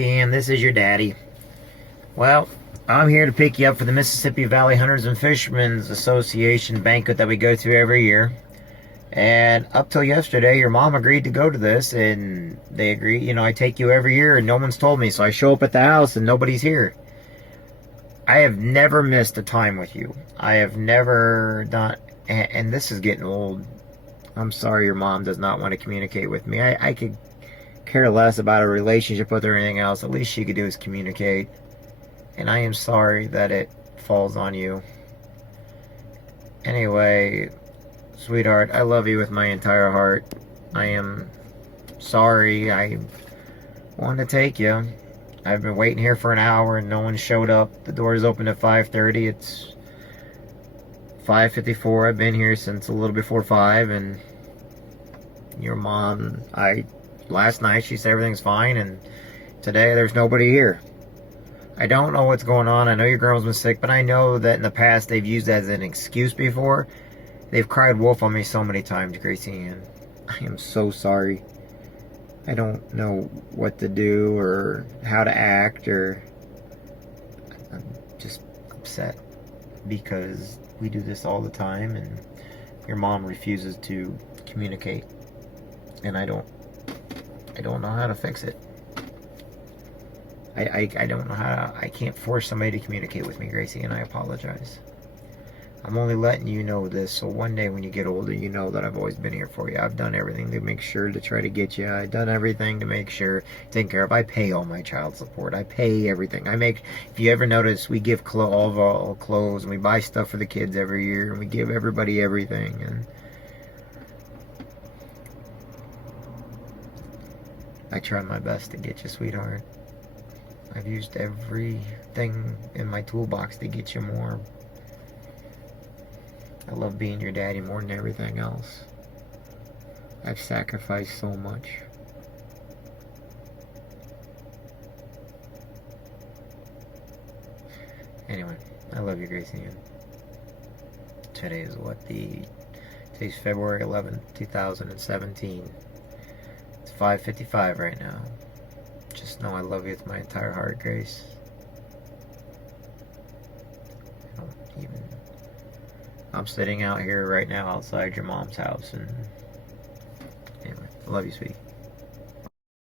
And this is your daddy. Well, I'm here to pick you up for the Mississippi Valley Hunters and Fishermen's Association banquet that we go to every year. And up till yesterday, your mom agreed to go to this, and they agree. You know, I take you every year, and no one's told me, so I show up at the house, and nobody's here. I have never missed a time with you. I have never done, and this is getting old. I'm sorry your mom does not want to communicate with me. I could care less about a relationship with her or anything else. At least she could do is communicate. And I am sorry that it falls on you. Anyway, sweetheart, I love you with my entire heart. I am sorry. I wanted to take you. I've been waiting here for an hour and no one showed up. The doors opened at 5:30. It's 5:54. I've been here since a little before 5, and your mom, last night she said everything's fine, and today there's nobody here. I don't know what's going on. I know your grandma's been sick, but I know that in the past they've used that as an excuse before. They've cried wolf on me so many times, Gracie Ann. I am so sorry. I don't know what to do or how to act, or I'm just upset because we do this all the time and your mom refuses to communicate, and I don't know how to fix it. I don't know how. I can't force somebody to communicate with me, Gracie, and I apologize. I'm only letting you know this, so one day when you get older, you know that I've always been here for you. I've done everything to make sure to try to get you. I've done everything to make sure, taken care of. I pay all my child support. I pay everything. If you ever notice, we give all of our clothes, and we buy stuff for the kids every year, and we give everybody everything, and I try my best to get you, sweetheart. I've used everything in my toolbox to get you more. I love being your daddy more than everything else. I've sacrificed so much. Anyway, I love you, Gracie Ann. Today is today's February 11th, 2017. It's 5:55 right now. Just know I love you with my entire heart, Grace. I'm sitting out here right now outside your mom's house, and anyway, I love you, sweetie.